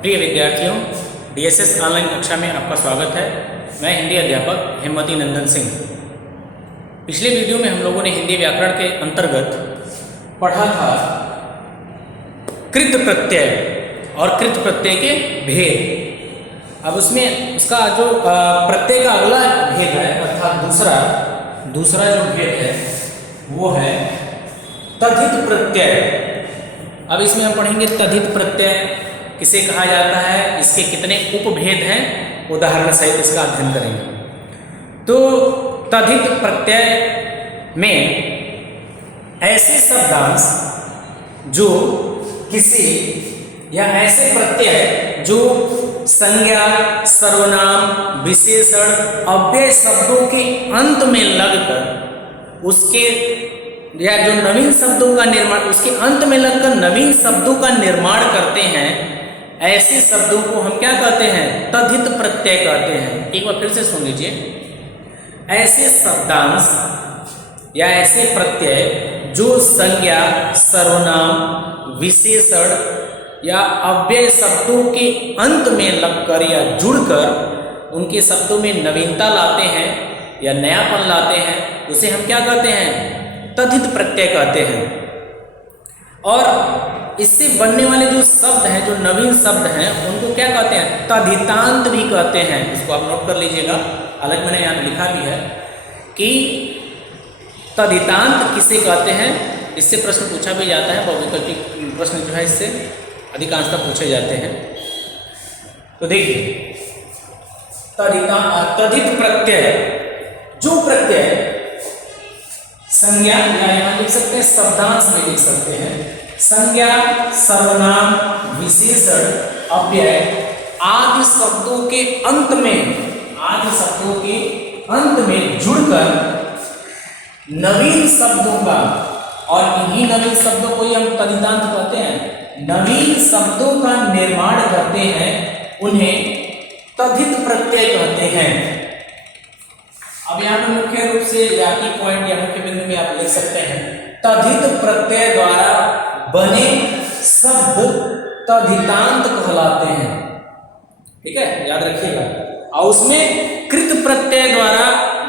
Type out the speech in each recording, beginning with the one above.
प्रिय विद्यार्थियों, DSS online कक्षा में आपका स्वागत है। मैं हिंदी अध्यापक हेमवती नंदन सिंह। पिछले वीडियो में हम लोगों ने हिंदी व्याकरण के अंतर्गत पढ़ा था कृत प्रत्यय और कृत प्रत्यय के भेद। अब उसमें उसका जो प्रत्यय का अगला भेद है अर्थात दूसरा जो भेद है वो है तद्धित प्रत्यय। अब इसमें हम पढ़ेंगे तद्धित प्रत्यय किसे कहा जाता है, इसके कितने उपभेद हैं, उदाहरण सहित इसका अध्ययन करेंगे। तो तद्धित प्रत्यय में ऐसे शब्दांश जो किसी या ऐसे प्रत्यय जो संज्ञा, सर्वनाम, विशेषण, अव्यय शब्दों के अंत में लगकर उसके या जो नवीन शब्दों का निर्माण उसके अंत में लगकर नवीन शब्दों का निर्माण करते हैं, ऐसे शब्दों को हम क्या कहते हैं? तद्धित प्रत्यय कहते हैं। एक बार फिर से सुन लीजिए। ऐसे शब्दांश या ऐसे प्रत्यय जो संज्ञा, सर्वनाम, विशेषण या अव्यय शब्दों के अंत में लगकर या जुड़कर उनके शब्दों में नवीनता लाते हैं या नयापन लाते हैं, उसे हम क्या कहते हैं? तद्धित प्रत्यय कहते हैं। और इससे बनने वाले जो शब्द हैं, जो नवीन शब्द हैं, उनको क्या कहते हैं? तद्धितांत भी कहते हैं। इसको आप नोट कर लीजिएगा, अलग मैंने यहाँ लिखा भी है कि तद्धितांत किसे कहते हैं। इससे प्रश्न पूछा भी जाता है, बहुविकल्पी प्रश्न जो है इससे अधिकांशतः पूछे जाते हैं। तो देखिए, तद्धित प्रत्यय जो प्रत्यय संज्ञा या यहाँ लिख सकते हैं शब्दांश में लिख सकते हैं, संज्ञा, सर्वनाम, विशेषण, अव्यय आदि शब्दों के अंत में जुड़कर नवीन शब्दों का, और इन्हीं नवीन शब्दों को ही हम तद्धितांत कहते हैं, नवीन शब्दों का निर्माण करते हैं, उन्हें तद्धित प्रत्यय कहते हैं। अब यहाँ पे मुख्य रूप से या की पॉइंट या मुख्य बिंदु में आप लिख सकते हैं, तद्धित प्रत्यय द्वारा बने शब्द तद्धितांत कहलाते हैं। ठीक है, याद रखिएगा। और उसमें कृत प्रत्यय द्वारा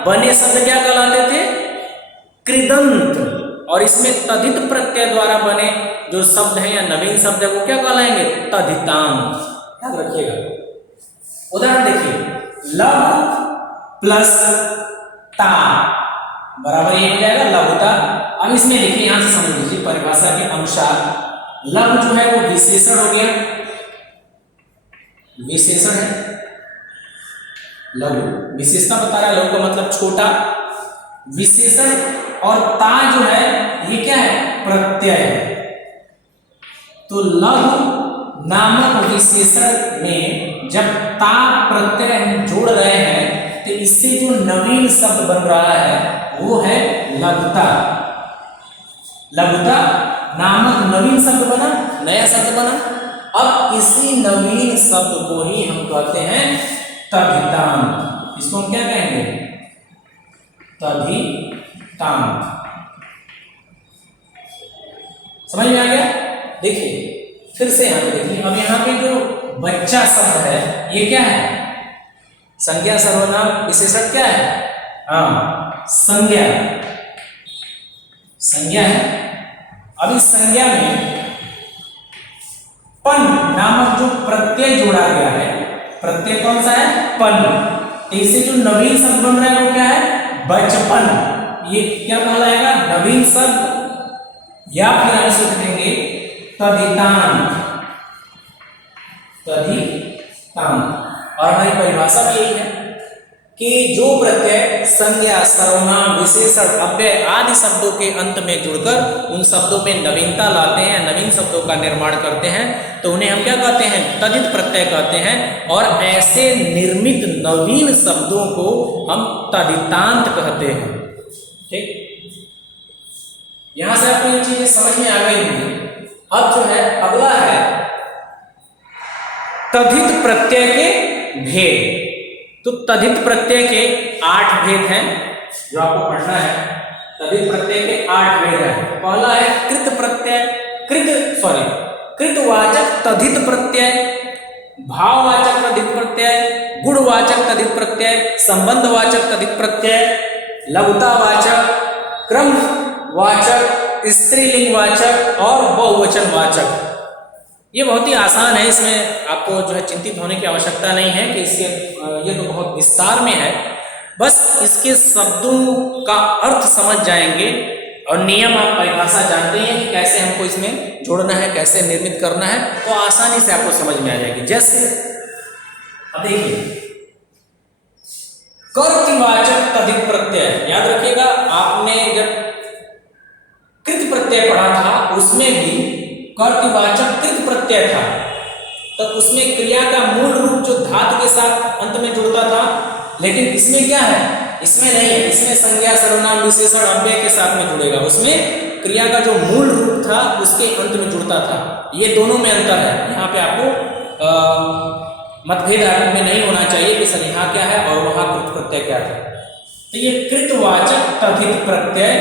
बने शब्द क्या कहलाते थे? कृदंत। और इसमें तद्धित प्रत्यय द्वारा बने जो शब्द हैं या नवीन शब्द है वो क्या कहलाएंगे? तद्धितांत। याद रखिएगा। उदाहरण देखिए, लव प्लस ता बराबर ये हो जाएगा लघुता। अब इसमें देखिए, यहां से समझ लीजिए परिभाषा के अनुसार लघु जो है वो विशेषण हो गया, विशेषण है। लघु विशेषता बता रहा है, लघु का मतलब छोटा, विशेषण। और ता जो है ये क्या है? प्रत्यय है। तो लघु नामक विशेषण में जब ता प्रत्यय हम जोड़ रहे हैं तो इससे जो नवीन शब्द बन रहा है वो है लघुता। लघुता नामक नवीन शब्द बना, नया शब्द बना। अब इसी नवीन शब्द को ही हम कहते हैं तद्धितांत। इसको हम क्या कहेंगे? तद्धितांत। समझ में आ गया? देखिए फिर से यहां पे देखिए, अब यहां पे जो बच्चा शब्द है ये क्या है? संज्ञा, सर्वनाम, विशेषण क्या है? हाँ, संज्ञा, संज्ञा है। अब इस संज्ञा में पन नामक जो प्रत्यय जोड़ा गया है, प्रत्यय कौन सा है? पन। इससे जो नवीन शब्द बन रहा है वो क्या है? बचपन। ये क्या कहलाएगा? नवीन शब्द। या फिर हम इसे कहेंगे तद्धितांत। तद्धितांत। और हमारी परिभाषा भी यही है कि जो प्रत्यय संज्ञा, सर्वनाम, विशेषण, अव्यय आदि शब्दों के अंत में जुड़कर उन शब्दों में नवीनता लाते हैं, नवीन शब्दों का निर्माण करते हैं, तो उन्हें हम क्या कहते हैं? तद्धित प्रत्यय कहते हैं। और ऐसे निर्मित नवीन शब्दों को हम तद्धितांत कहते हैं। ठीक, यहां से आपको ये चीजें समझ में आ गई होंगी। अब जो है अगला है तद्धित प्रत्यय के भेद। तो तद्धित प्रत्यय के 8 भेद हैं जो आपको पढ़ना है। तद्धित प्रत्यय के 8 भेद हैं। पहला है कृतवाचक तद्धित प्रत्यय, भाववाचक तद्धित प्रत्यय, गुणवाचक तद्धित प्रत्यय, संबंधवाचक तद्धित प्रत्यय, लघुतावाचक, क्रमवाचक, स्त्रीलिंगवाचक और बहुवचनवाचक। ये बहुत ही आसान है, इसमें आपको जो है चिंतित होने की आवश्यकता नहीं है कि इसके ये तो बहुत विस्तार में है। बस इसके शब्दों का अर्थ समझ जाएंगे और नियम आप परिभाषा जानते हैं कि कैसे हमको इसमें जोड़ना है, कैसे निर्मित करना है, तो आसानी से आपको समझ में आ जाएगी। जैसे अब देखिए, कर्तृवाचक तद्धित प्रत्यय, याद रखिएगा आपने जब कृत प्रत्यय पढ़ा था उसमें भी कर्तृवाचक कृत प्रत्यय था, तो उसमें क्रिया का मूल रूप जो धातु के साथ अंत में जुड़ता था, लेकिन इसमें क्या है, इसमें नहीं है, इसमें संज्ञा सर्वनाम विशेषण अव्यय के साथ में जुड़ेगा। उसमें क्रिया का जो मूल रूप था उसके अंत में जुड़ता था। ये दोनों में अंतर है, यहाँ पे आपको मतभेद में नहीं होना चाहिए कि सर यहाँ क्या है और वहाँ कृत प्रत्यय क्या था। तो ये कृतवाचक तद्धित प्रत्यय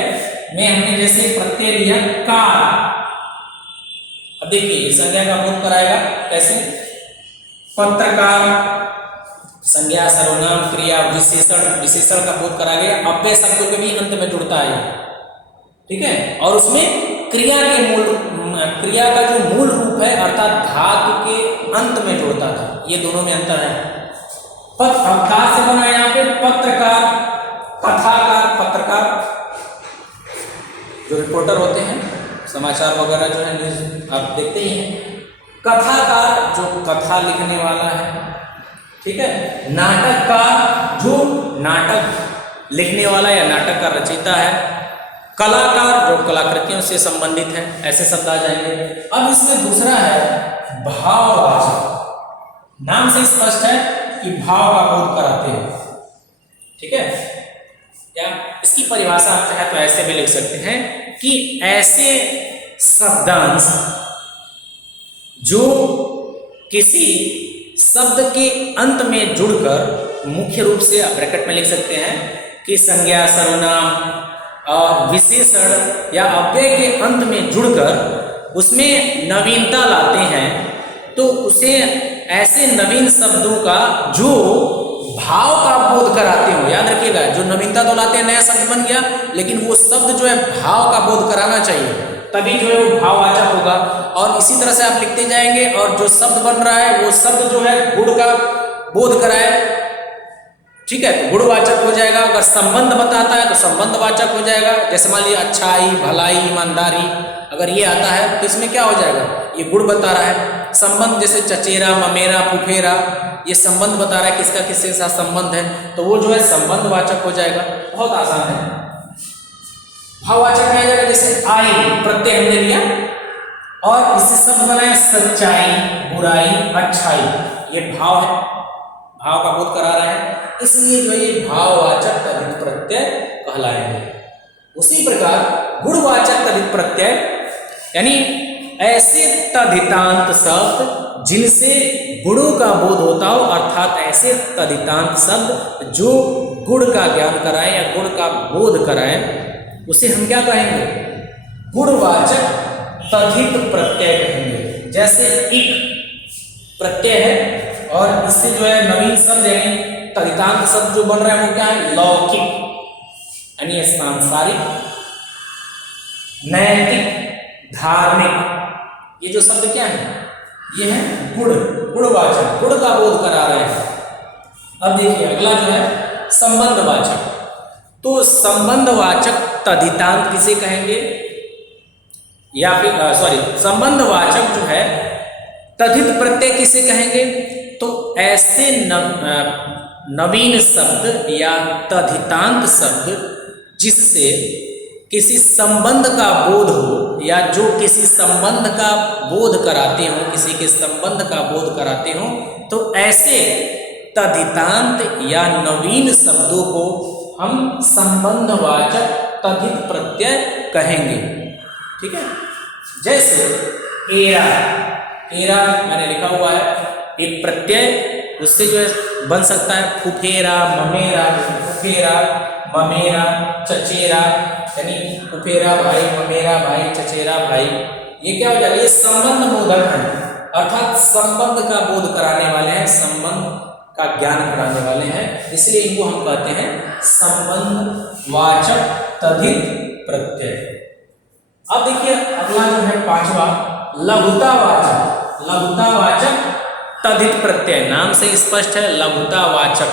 में हमने जैसे प्रत्यय लिया कार, अब देखिए संज्ञा का बोध कराएगा कैसे, पत्रकार, संज्ञा सर्वनाम क्रिया विशेषण, विशेषण का बोध कराएगा, अव्यय शब्दों के भी अंत में जुड़ता है, ठीक है। और उसमें क्रिया का जो मूल रूप है अर्थात धातु के अंत में जुड़ता था। ये दोनों में अंतर है। पत्रकार से बना यहाँ पे पत्रकार, कथाकार, पत्रकार जो रिपोर्टर होते हैं, समाचार वगैरह जो है न्यूज आप देखते ही हैं। कथाकार जो कथा लिखने वाला है, ठीक है। नाटककार जो नाटक लिखने वाला या नाटक का रचयिता है। कलाकार जो कलाकृतियों से संबंधित है, ऐसे शब्द आ जाएंगे। अब इसमें दूसरा है भाववाचक, नाम से स्पष्ट है कि भाव का बोध कराते हैं, ठीक है। या इसकी परिभाषा आप चाहे तो ऐसे भी लिख सकते हैं कि ऐसे शब्दांश जो किसी शब्द के अंत में जुड़कर, मुख्य रूप से आप ब्रैकेट में लिख सकते हैं कि संज्ञा सर्वनाम और विशेषण या अव्यय के अंत में जुड़कर उसमें नवीनता लाते हैं, तो उसे ऐसे नवीन शब्दों का जो भाव का बोध कराते हो, याद रखिएगा, जो नवीनता तो लाते हैं, नया शब्द बन गया, लेकिन वो शब्द जो है भाव का बोध कराना चाहिए, तभी जो है वो भाववाचक होगा। और इसी तरह से आप लिखते जाएंगे और जो शब्द बन रहा है वो शब्द जो है गुण का बोध कराए, ठीक है, तो गुणवाचक हो जाएगा। अगर संबंध बताता है तो संबंधवाचक हो जाएगा। जैसे मान लीजिए अच्छाई, भलाई, ईमानदारी, अगर ये आता है तो इसमें क्या हो जाएगा, ये गुण बता रहा है। संबंध जैसे चचेरा, ममेरा, फुफेरा, ये संबंध बता रहा है किसका किसके साथ संबंध है, तो वो जो है संबंधवाचक हो जाएगा। बहुत आसान है। भाववाचक में आ जाएगा, जैसे आई प्रत्यय हमने लिया और इससे शब्द बनाया सच्चाई, बुराई, अच्छाई, ये भाव है, भाव का बोध करा रहा है, इसलिए जो ये भाववाचक तद्धित प्रत्यय कहलाएंगे। उसी प्रकार गुणवाचक तद्धित प्रत्यय यानी ऐसे तद्धितांत शब्द जिनसे गुणों का बोध होता हो, अर्थात ऐसे तद्धितांत शब्द जो गुण का ज्ञान कराए या गुण का बोध कराए, उसे हम क्या कहेंगे, गुणवाचक तद्धित प्रत्यय कहेंगे। जैसे इक प्रत्यय है और इससे जो है नवीन शब्द यानी तद्धितांत शब्द जो बन रहा है वो क्या है, लौकिक यानी सांसारिक, नैतिक, धार्मिक, ये जो शब्द क्या है, ये है गुण, गुणवाचक, गुण का बोध करा रहे हैं। अब देखिए अगला जो है संबंधवाचक। तो संबंधवाचक तद्धितांत किसे कहेंगे, या फिर संबंधवाचक जो है तद्धित प्रत्यय किसे कहेंगे, तो ऐसे नवीन शब्द या तद्धितांत शब्द जिससे किसी संबंध का बोध हो या जो किसी संबंध का बोध कराते हो, किसी के संबंध का बोध कराते हो, तो ऐसे तद्धितांत या नवीन शब्दों को हम संबंधवाचक तद्धित प्रत्यय कहेंगे, ठीक है। जैसे एरा, एरा मैंने लिखा हुआ है एक प्रत्यय, उससे जो है बन सकता है फुफेरा, ममेरा, फुफेरा, ममेरा, चचेरा, यानी फुफेरा भाई, ममेरा भाई, चचेरा भाई, ये क्या हो जाएगा, ये संबंध बोधक है, अर्थात संबंध का बोध कराने वाले हैं, संबंध का ज्ञान कराने वाले हैं, इसलिए इनको हम कहते हैं संबंधवाचक तद्धित प्रत्यय। अब देखिए अगला जो है पांचवा, लघुतावाचक। लघुतावाचक तद्धित प्रत्यय, नाम से स्पष्ट है, लघुतावाचक,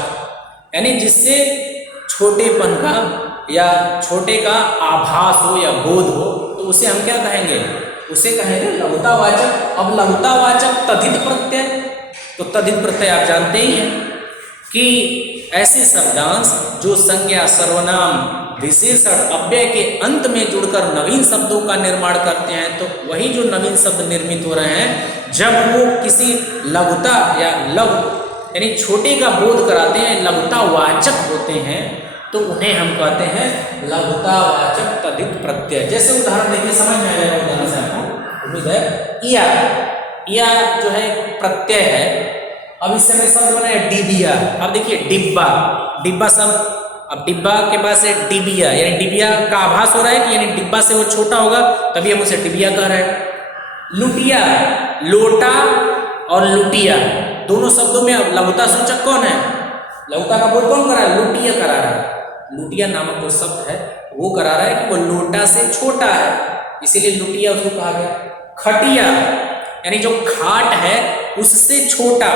यानी जिससे छोटेपन का या छोटे का आभास हो या बोध हो, तो उसे हम क्या कहेंगे, उसे कहेंगे लघुतावाचक। अब लघुतावाचक तद्धित प्रत्यय, तो तद्धित प्रत्यय आप जानते ही हैं कि ऐसे शब्दांश जो संज्ञा, सर्वनाम, विशेषण, अव्यय के अंत में जुड़कर नवीन शब्दों का निर्माण करते हैं, तो वही जो नवीन शब्द निर्मित हो रहे हैं, जब वो किसी लघुता या लघु यानी छोटे का बोध कराते हैं, लघुतावाचक होते हैं, तो उन्हें हम कहते हैं लघुतावाचक तद्धित प्रत्यय। जैसे उदाहरण देखिए, समझ में आएगा उदाहरण से आपको, उम्मीद है। इया, इया जो है प्रत्यय है। अब इससे मैं शब्द बनाया डिबिया। अब देखिए डिब्बा, डिब्बा शब्द, अब डिब्बा के पास है डिबिया, यानी डिबिया का आभास हो रहा है कि यानी डिब्बा से वो छोटा होगा, तभी हम उसे डिबिया कह रहे हैं। लुटिया, लोटा और लुटिया दोनों शब्दों में अब लघुता सूचक कौन है, लघुता का बोध कौन करा है, लुटिया करा रहा है। लुटिया नामक जो शब्द है वो करा रहा है कि वो लोटा से छोटा है, इसीलिए लुटिया उसको कहा गया। खटिया यानी जो खाट है उससे छोटा,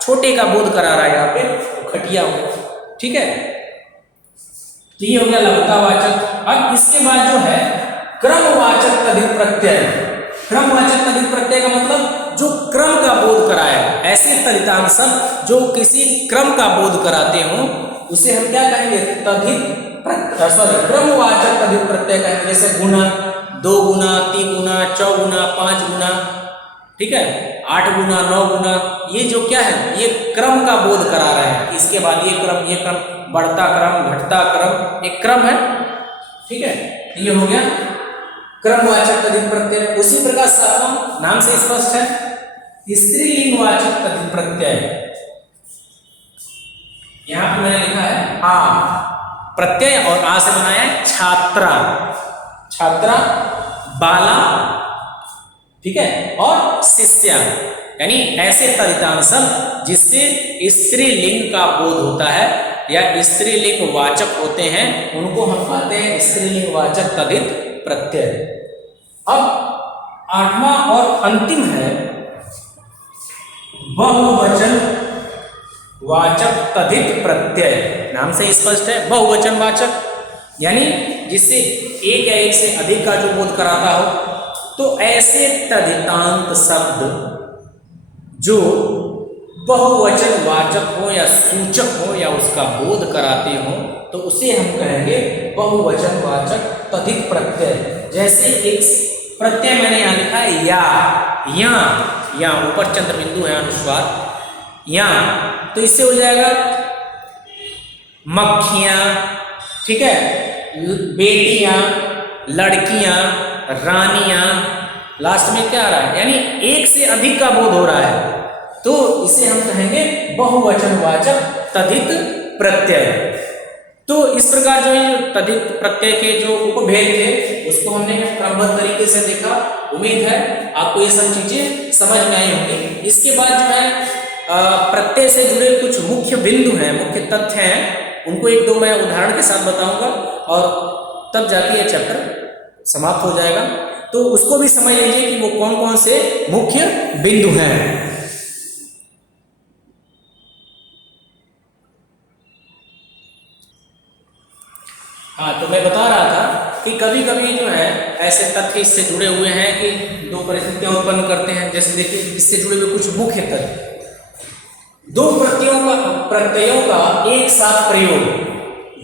छोटे का बोध करा रहा है यहाँ पे, तो खटिया हो, ठीक है। तो ये हो गया लघुतावाचक। अब इसके बाद जो है क्रमवाचक तद्धित प्रत्यय। क्रमवाचक तद्धित प्रत्यय का मतलब जो क्रम का बोध कराया, ऐसे तद्धितांश शब्द जो किसी क्रम का बोध कराते हो, उसे हम क्या कहेंगे, तद्धित सॉरी क्रमवाचक तद्धित प्रत्यय कहेंगे। जैसे गुना, 2 गुना, 3 गुना, 4 गुना, 5 गुना, ठीक है, 8 गुना, 9 गुना, ये जो क्या है, ये क्रम का बोध करा रहे हैं। इसके बाद ये क्रम, बढ़ता क्रम, घटता क्रम, एक क्रम है, ठीक है। ये हो गया क्रमवाचक तद्धित प्रत्यय। उसी प्रकार सातवां, नाम से स्पष्ट है, स्त्रीलिंगवाचक तद्धित प्रत्यय। यहां पर मैंने लिखा है आ, प्रत्यय और आ से बनाया है छात्रा, छात्रा, बाला, ठीक है, और शिष्या, यानी ऐसे तद्धितांश शब्द जिससे स्त्रीलिंग का बोध होता है या स्त्रीलिंग वाचक होते हैं, उनको हम कहते हैं स्त्रीलिंग वाचक तद्धित प्रत्यय। अब आठवां और अंतिम है बहुवचन वाचक तद्धित प्रत्यय। नाम से स्पष्ट है, बहुवचन वाचक, यानी जिससे एक या एक से अधिक का जो बोध कराता हो, तो ऐसे तद्धितांत शब्द जो बहुवचन वाचक हो या सूचक हो या उसका बोध कराते हो, तो उसे हम कहेंगे बहुवचन वाचक तद्धित प्रत्यय। जैसे एक प्रत्यय मैंने यहां लिखा है या ऊपर चंद्र बिंदु है अनुस्वार, या, तो इससे हो जाएगा मक्खियां, ठीक है, बेटियां, लड़कियां, रानियां, लास्ट में क्या आ रहा है, यानी एक से अधिक का बोध हो रहा है, तो इसे हम कहेंगे बहुवचनवाचक तद्धित प्रत्यय। तो इस प्रकार जो है तद्धित प्रत्यय के जो उपभेद थे उसको हमने क्रमबद्ध तरीके से देखा। उम्मीद है आपको ये सब चीजें समझ में आई होंगी। इसके बाद जो है प्रत्यय से जुड़े कुछ मुख्य बिंदु हैं, मुख्य तथ्य हैं, उनको एक दो मैं उदाहरण के साथ बताऊंगा और तब जाके ये चैप्टर समाप्त हो जाएगा। तो उसको भी समझ लीजिए कि वो कौन कौन से मुख्य बिंदु हैं। हाँ, तो मैं बता रहा था कि कभी कभी जो है ऐसे तथ्य इससे जुड़े हुए हैं कि दो परिस्थितियां उत्पन्न करते हैं। जैसे देखिए इससे जुड़े हुए कुछ मुख्य तथ्य, दो प्रत्ययों का एक साथ प्रयोग,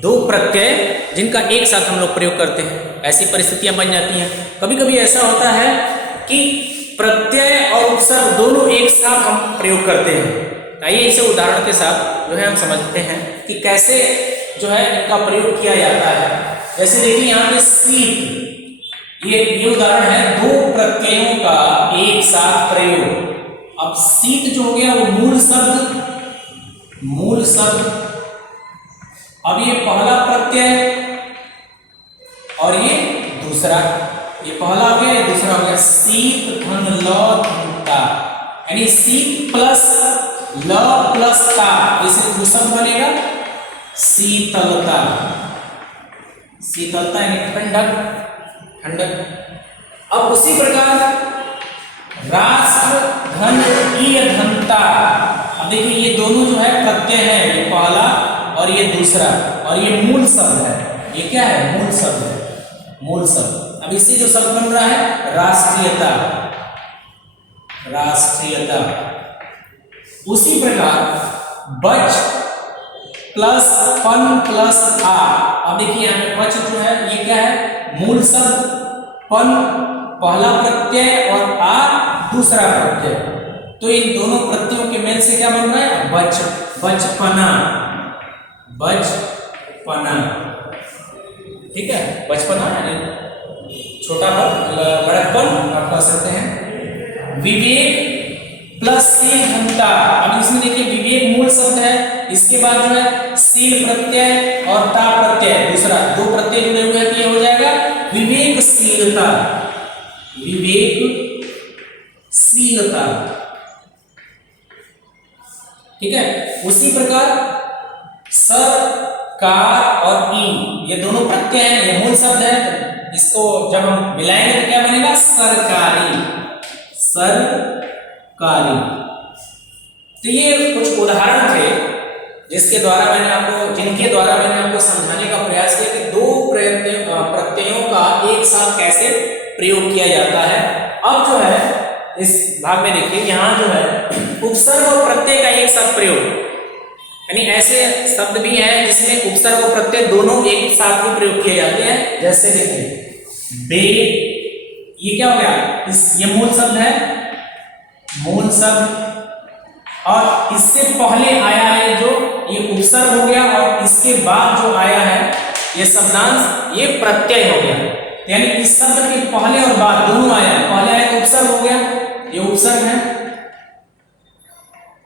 दो प्रत्यय जिनका एक साथ हम लोग प्रयोग करते हैं, ऐसी परिस्थितियां बन जाती हैं। कभी कभी ऐसा होता है कि प्रत्यय और उपसर्ग दोनों एक साथ हम प्रयोग करते हैं। आइए इसे उदाहरण के साथ जो है हम समझते हैं कि कैसे जो है इनका प्रयोग किया जाता है। जैसे देखिए यहाँ पे शीत, ये उदाहरण है दो प्रत्ययों का एक साथ प्रयोग। अब शीत जो हो गया वो मूल शब्द, अब ये पहला प्रत्यय और ये दूसरा, ये पहला हो गया, ये दूसरा हो गया। शीत धन लौ धनता, यानी सी प्लस ल प्लस ता, इसे दूसरा बनेगा शीतलता। शीतलता यानी ठंडक, ठंडक। अब उसी प्रकार राष्ट्र धन ईयधनता। अब देखिए ये दोनों जो है प्रत्यय है, ये पहला और ये दूसरा, और ये मूल शब्द है। ये क्या है? मूल शब्द है, मूल शब्द। अब इससे जो शब्द बन रहा है राष्ट्रीयता, राष्ट्रीयता। उसी प्रकार बच प्लस पन प्लस आ। अब देखिए यहाँ पे बच जो है ये क्या है? मूल शब्द, पन पहला प्रत्यय और आ दूसरा प्रत्यय। तो इन दोनों प्रत्ययों के मेल से क्या बन रहा है? बच, बचपना, बचपना। ठीक है, बचपना यानी छोटापन, बड़कपन आप कह सकते हैं। विवेक प्लस शीलधनता। अब इसमें देखिए विवेक मूल शब्द है, इसके बाद जो है शील प्रत्यय और ता प्रत्यय दूसरा, दो प्रत्यय जुड़े हुए हैं, ये हो जाएगा विवेकशीलता, विवेकशीलता। ठीक है। उसी प्रकार सर, कार और ई, ये दोनों प्रत्यय हैं, ये मूल शब्द है। इसको जब हम मिलाएंगे तो क्या बनेगा? सरकारी, सरकारी। तो ये कुछ उदाहरण थे जिनके द्वारा मैंने आपको समझाने का प्रयास किया कि दो प्रत्ययों का एक साथ कैसे प्रयोग किया जाता है। अब जो है इस भाग में देखिए, यहाँ जो है उपसर्ग और प्रत्यय का एक साथ प्रयोग, यानी ऐसे शब्द भी हैं जिसमें उपसर्ग और प्रत्यय दोनों एक साथ ही प्रयोग किए जाते हैं। जैसे देखिए बे, ये क्या हो गया? ये मूल शब्द है, मूल शब्द, और इससे पहले आया है जो ये उपसर्ग हो गया, और इसके बाद जो आया है ये शब्दांश, ये प्रत्यय हो गया। यानी इस शब्द के पहले और बाद दोनों आया है। पहले आया तो उपसर्ग हो गया, ये उपसर्ग है,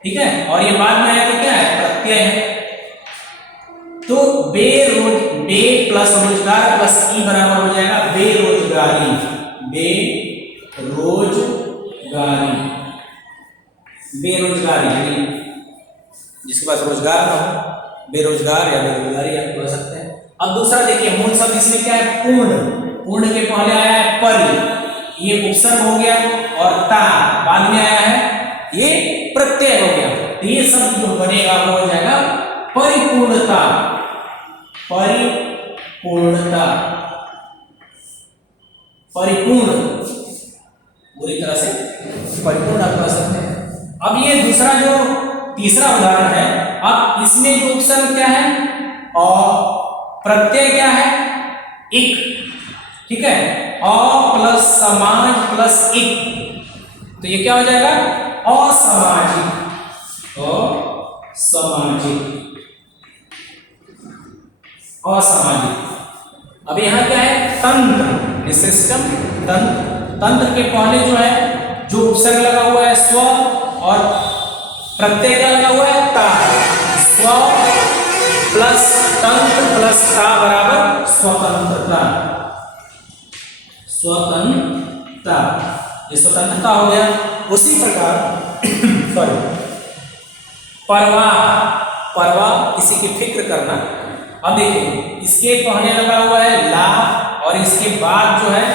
ठीक है, और ये बाद में आया तो क्या है? प्रत्यय है। तो बे प्लस रोजगार प्लस ई बराबर हो जाएगा बेरोजगारी, बेरोजगारी, बेरोजगारी यानी जिसके पास रोजगार ना हो, बेरोजगार या बेरोजगारी आप कह सकते हैं। अब दूसरा देखिए मूल शब्द इसमें क्या है? पूर्ण, पूर्ण के पहले आया है परि, ये उपसर्ग हो गया, और ता बाद में आया है ये प्रत्यय हो गया। तो ये शब्द जो बनेगा वो हो जाएगा परिपूर्णता, परिपूर्णता, परिपूर्ण, पूरी तरह से परिपूर्ण आप कह सकते हैं। अब ये दूसरा जो तीसरा उदाहरण है, अब इसमें जो उपसर्ग क्या है और प्रत्यय क्या है? इक, ठीक है, अ प्लस समाज प्लस इक, तो ये क्या हो जाएगा? असामाजिक, असामाजिक, असामाजिक। अब यहाँ क्या है? तंत्र, सिस्टम, तंत्र। तंत्र के पहले जो है जो उपसर्ग लगा हुआ है स्व, और प्रत्यय क्या लगा हुआ है? ता। स्व प्लस तंत्र प्लस ता बराबर स्वतंत्रता, स्वतंत्रता, ये स्वतंत्रता हो गया। उसी प्रकार सॉरी परवाह, परवाह किसी की फिक्र करना। अब देखिए इसके पहले लगा हुआ है ला, और इसके बाद जो है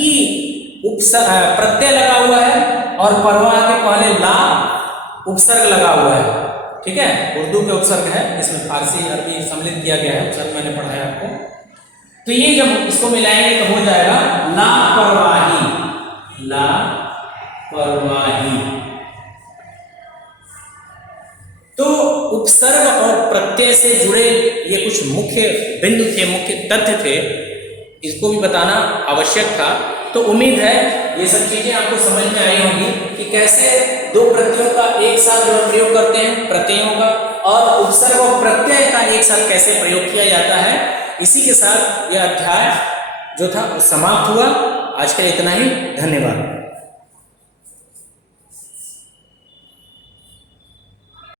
ई प्रत्यय लगा हुआ है, और परवाह के पहले ला उपसर्ग लगा हुआ है, ठीक है, उर्दू के उपसर्ग है, इसमें फारसी अरबी सम्मिलित किया गया है, उपसर्ग मैंने पढ़ाया आपको। तो ये जब इसको मिलाएंगे तो हो जाएगा लापरवाही, लापरवाही। तो उपसर्ग और प्रत्यय से जुड़े ये कुछ मुख्य बिंदु थे, मुख्य तथ्य थे, इसको भी बताना आवश्यक था। तो उम्मीद है ये सब चीजें आपको समझ में आई होंगी कि कैसे दो प्रत्ययों का एक साथ जो प्रयोग करते हैं प्रत्ययों का, और उपसर्ग और प्रत्यय का एक साथ कैसे प्रयोग किया जाता है। इसी के साथ यह अध्याय जो था वो समाप्त हुआ। आज के लिए इतना ही, धन्यवाद।